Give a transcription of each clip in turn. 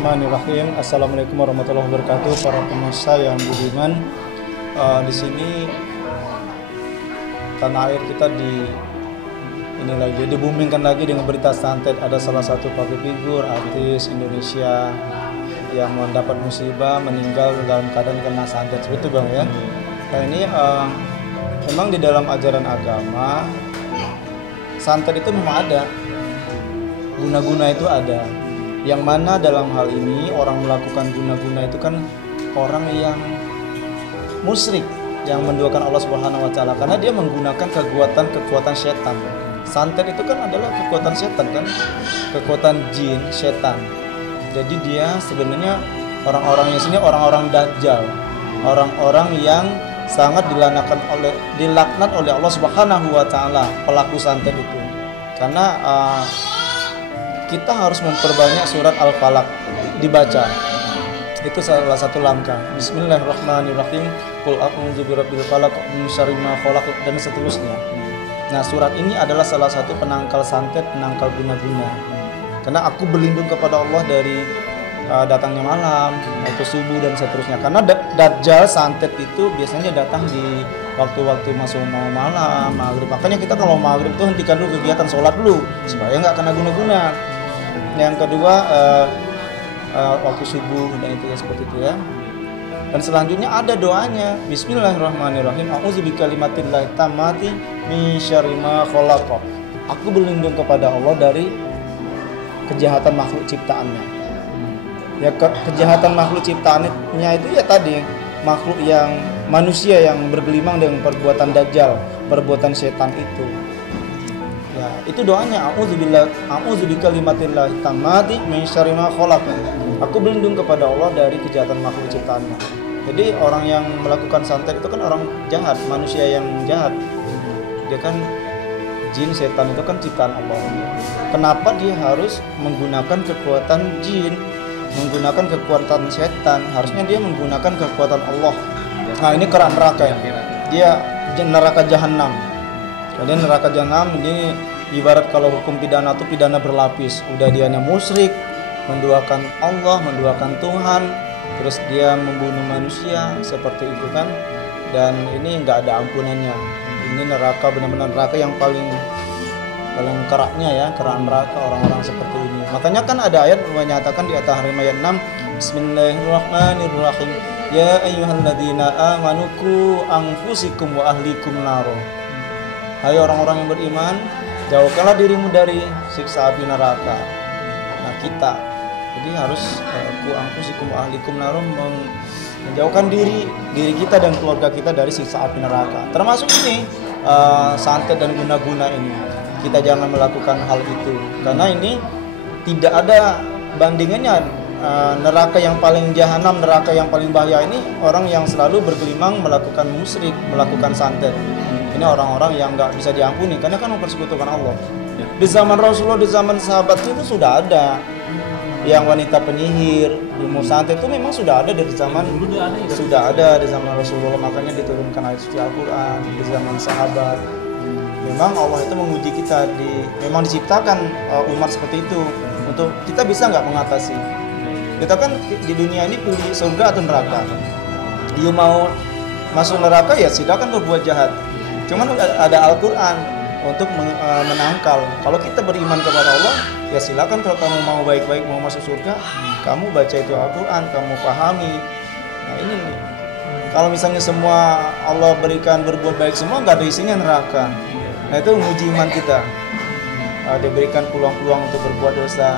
Bismillahirrahmanirrahim. Assalamualaikum warahmatullahi wabarakatuh. Para pemirsa yang budiman, di sini tanah air kita ini lagi dibumingkan lagi dengan berita santet. Ada salah satu public figure artis Indonesia yang mendapat musibah, meninggal dalam keadaan kena santet. Seperti itu bang ya. Nah ini memang di dalam ajaran agama santet itu memang ada, guna-guna itu ada. Yang mana dalam hal ini orang melakukan guna-guna itu kan orang yang musyrik, yang menduakan Allah Subhanahu wa taala, karena dia menggunakan kekuatan setan. Santet itu kan adalah kekuatan setan kan, kekuatan jin, setan. Jadi dia sebenarnya orang-orang yang sini orang-orang dajjal, orang-orang yang sangat dilaknat oleh Allah Subhanahu wa taala, pelaku santet itu. Karena kita harus memperbanyak surat Al-Falaq dibaca. Itu salah satu langkah. Bismillahirrahmanirrahim. Qul a'udzu birabbil falaq min syarri ma khalaq dan seterusnya. Nah, surat ini adalah salah satu penangkal santet, penangkal guna-guna. Karena aku berlindung kepada Allah dari datangnya malam, atau subuh dan seterusnya. Karena dajjal santet itu biasanya datang di waktu-waktu masuk mau malam, maghrib. Makanya kita kalau maghrib tuh hentikan dulu kegiatan, sholat dulu supaya nggak kena guna-guna. Yang kedua waktu subuh dan itu ya, seperti itu ya. Dan selanjutnya ada doanya. Bismillahirrahmanirrahim. A'udzu bikalimatillahi tammati min syarri ma khalaq. Aku berlindung kepada Allah dari kejahatan makhluk ciptaannya. Ya kejahatan makhluk ciptaannya itu ya tadi makhluk yang manusia yang bergelimang dengan perbuatan dajjal, perbuatan setan itu. Ya, itu doanya a'udzu bikalimatillahi tammati min syarri ma khalaq. Aku berlindung kepada Allah dari kejahatan makhluk ciptaannya. Jadi orang yang melakukan santet itu kan orang jahat, manusia yang jahat. Dia kan jin, setan itu kan ciptaan Allah. Kenapa dia harus menggunakan kekuatan jin, menggunakan kekuatan setan? Harusnya dia menggunakan kekuatan Allah. Nah, ini kerak neraka ya. Dia neraka jahanam. Jadi neraka jahanam ini ibarat kalau hukum pidana itu pidana berlapis. Udah dianya musyrik, menduakan Allah, menduakan Tuhan, terus dia membunuh manusia seperti itu kan. Dan ini nggak ada ampunannya. Ini neraka, benar-benar neraka yang paling keraknya ya, kerak neraka orang-orang seperti ini. Makanya kan ada ayat menyatakan di At-Tahrim ayat 6, Bismillahirrahmanirrahim. Ya ayyuhalladzina amanu qu anfusikum wa ahlikum naro. Hai orang-orang yang beriman, jauhkanlah dirimu dari siksa api neraka. Nah, kita jadi harus qu anfusikum wa ahlikum naro, menjauhkan diri kita dan keluarga kita dari siksa api neraka. Termasuk ini santet dan guna-guna ini. Kita jangan melakukan hal itu karena ini tidak ada bandingannya. Neraka yang paling jahanam, neraka yang paling bahaya ini orang yang selalu bergelimang melakukan musyrik, melakukan santet. Ini orang-orang yang nggak bisa diampuni karena kan mempersekutukan Allah. Di zaman Rasulullah, di zaman sahabat itu sudah ada yang wanita penyihir, ilmu santet itu memang sudah ada dari zaman di zaman Rasulullah. Makanya diturunkan ayat suci Al-Quran di zaman sahabat. Memang Allah itu menguji kita, memang diciptakan umat seperti itu untuk kita bisa nggak mengatasi. Kita kan di dunia ini pilih surga atau neraka. Dia mau masuk neraka ya silakan berbuat jahat. Cuman ada Al-Quran untuk menangkal. Kalau kita beriman kepada Allah, ya silakan. Kalau kamu mau baik-baik, mau masuk surga, kamu baca itu Al-Quran, kamu pahami. Nah ini nih. Kalau misalnya semua Allah berikan berbuat baik semua, nggak ada isinya neraka. Nah itu menguji iman kita. Dia berikan peluang-peluang untuk berbuat dosa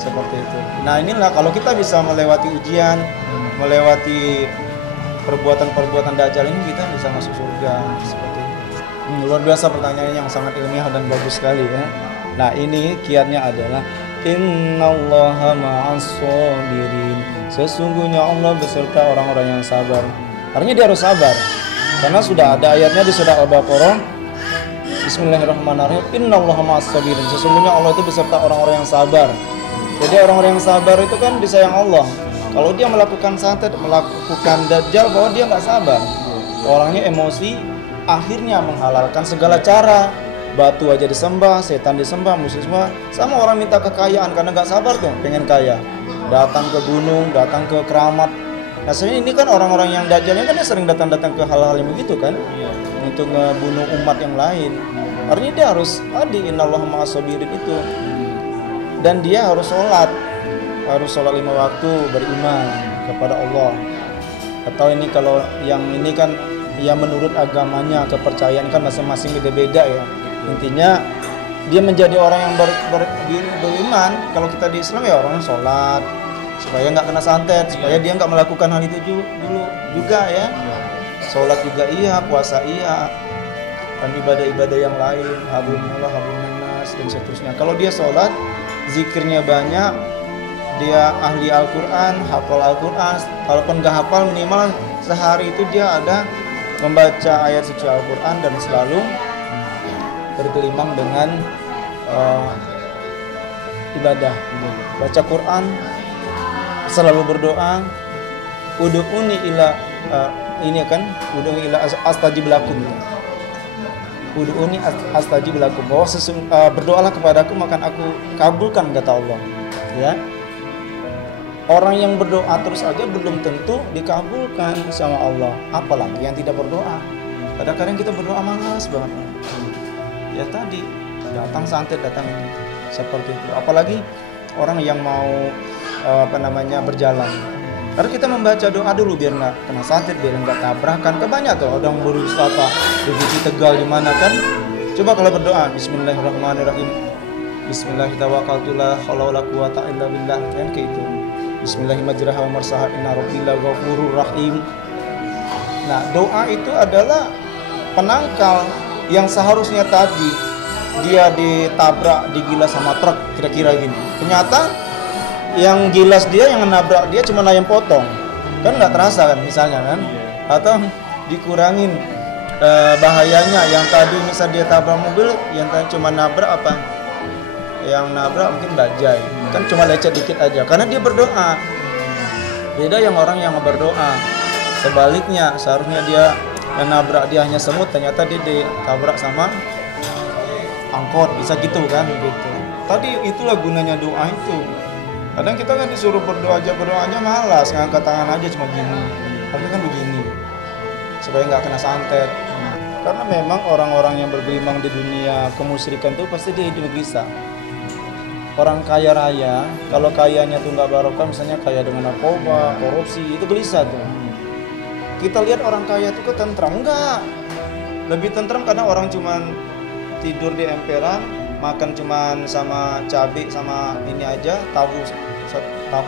seperti itu. Nah inilah kalau kita bisa melewati ujian, melewati perbuatan-perbuatan dajjal ini, kita bisa masuk surga seperti itu. Luar biasa pertanyaan yang sangat ilmiah dan bagus sekali ya. Nah ini kiatnya adalah innallaha ma'as-shabirin. Sesungguhnya Allah beserta orang-orang yang sabar. Artinya dia harus sabar. Karena sudah ada ayatnya di surah Al-Baqarah. Bismillahirrahmanirrahim. Innallaha ma'as-shabirin. Sesungguhnya Allah itu beserta orang-orang yang sabar. Jadi orang-orang yang sabar itu kan disayang Allah. Kalau dia melakukan santet, melakukan dajjal, bahwa dia nggak sabar, orangnya emosi, akhirnya menghalalkan segala cara. Batu aja disembah, setan disembah, musuh semua. Sama orang minta kekayaan karena nggak sabar tuh, pengen kaya. datang ke gunung, datang ke keramat. Nah sebenarnya ini kan orang-orang yang dajjal ini kan dia sering datang-datang ke hal-hal yang begitu kan, untuk ngebunuh umat yang lain. Artinya dia harus tadi innallaha ma'as-sabirin itu, dan dia harus sholat 5 waktu, beriman kepada Allah. Atau ini kalau yang ini kan ya menurut agamanya, kepercayaan kan masing-masing beda-beda ya. Intinya dia menjadi orang yang beriman. Kalau kita di Islam ya orang sholat supaya nggak kena santet, supaya dia nggak melakukan hal itu dulu juga ya. Sholat juga iya, puasa iya, dan ibadah-ibadah yang lain, hablumillah, habluminnas dan seterusnya. Kalau dia sholat, zikirnya banyak, dia ahli Al-Quran, hafal Al-Quran, walaupun nggak hafal minimal sehari itu dia ada membaca ayat suci Al-Quran dan selalu bergelimang dengan ibadah, baca Quran, selalu berdoa, ud'uni ila ini kan, ud'uni ila astajib lakum. Ud'uni astajib lakum, bahwa berdoalah kepadaku maka aku kabulkan, kata Allah. Ya. Orang yang berdoa terus aja belum tentu dikabulkan sama Allah, apalagi yang tidak berdoa. Kadang-kadang kita berdoa malas banget. Ya tadi datang santet, datang ini seperti itu. Apalagi orang yang mau berjalan. Karena kita membaca doa dulu biar nggak kena santet, biar nggak tabrakan. Kebanyak tuh orang berwisata di Bukit Tegal di mana kan. Coba kalau berdoa, Bismillahirrahmanirrahim. Bismillahirrahmanirrahim. La haula wala quwata illa billah. Kan kayak itu. Bismillahirrahmanirrahim. Wa marsaha inna rabbil ghafurur rahim. Nah, doa itu adalah penangkal yang seharusnya tadi dia ditabrak, digilas sama truk kira-kira gini. Ternyata yang gilas dia, yang nabrak dia cuma ayam potong, kan nggak terasa kan misalnya kan, atau dikurangin bahayanya. Yang tadi misal dia tabrak mobil, yang tadi cuma nabrak apa, yang nabrak mungkin bajai, kan cuma lecet dikit aja karena dia berdoa. Beda yang orang yang berdoa sebaliknya, seharusnya dia yang nabrak dia hanya semut, ternyata dia ditabrak sama angkot, bisa gitu kan gitu. Tadi itulah gunanya doa itu. Kadang kita kan disuruh berdoanya malas, ngangkat tangan aja cuma gini. Tapi kan begini, supaya nggak kena santet. Karena memang orang-orang yang bergelimang di dunia kemusyrikan itu pasti dia hidup gelisah. Orang kaya raya, kalau kayanya tuh nggak barokah, misalnya kaya dengan narkoba, korupsi, itu gelisah tuh. Kita lihat orang kaya tuh ketentram, enggak. Lebih tentram karena orang cuman tidur di emperan, makan cuman sama cabai sama ini aja, tahu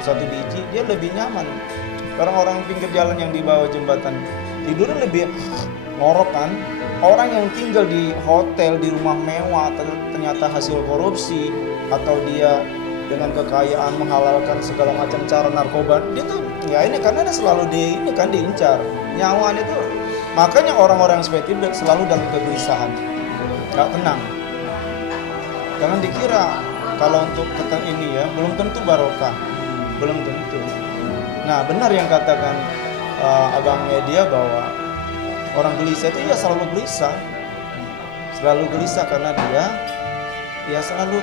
satu biji, dia lebih nyaman. Orang-orang pinggir jalan yang di bawah jembatan tidurnya lebih ngorok kan. Orang yang tinggal di hotel, di rumah mewah, ternyata hasil korupsi atau dia dengan kekayaan menghalalkan segala macam cara narkoba, dia tuh ya ini karena dia selalu diincar nyawanya tuh. Makanya orang-orang seperti itu selalu dalam kegelisahan, nggak tenang. Jangan dikira kalau untuk ini ya belum tentu barokah, belum tentu. Nah benar yang katakan abang media bahwa orang gelisah itu ya selalu gelisah karena dia selalu,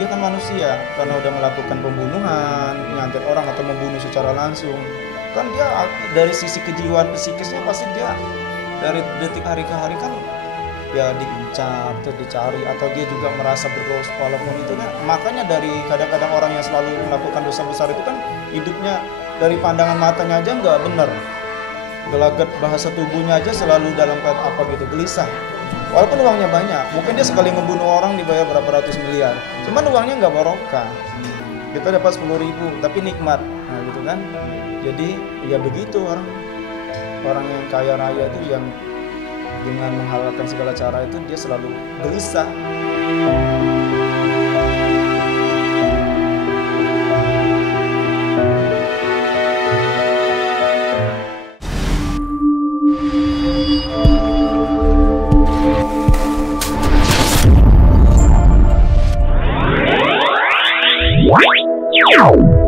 dia kan manusia, karena udah melakukan pembunuhan, nyantet orang atau membunuh secara langsung, kan dia dari sisi kejiwaan psikisnya pasti dia dari detik hari ke hari kan ya diincar, terus dicari, atau dia juga merasa berdosa walaupun itu kan. Makanya dari kadang-kadang orang yang selalu melakukan dosa besar itu kan hidupnya dari pandangan matanya aja nggak benar, gelagat bahasa tubuhnya aja selalu dalam keadaan apa gitu, gelisah. Walaupun uangnya banyak, mungkin dia sekali ngebunuh orang dibayar berapa ratus miliar, cuman uangnya nggak barokah. Kita dapat 10.000 tapi nikmat, nah gitu kan. Jadi ya begitu orang yang kaya raya itu yang dengan menghalalkan segala cara itu dia selalu gelisah. Wow.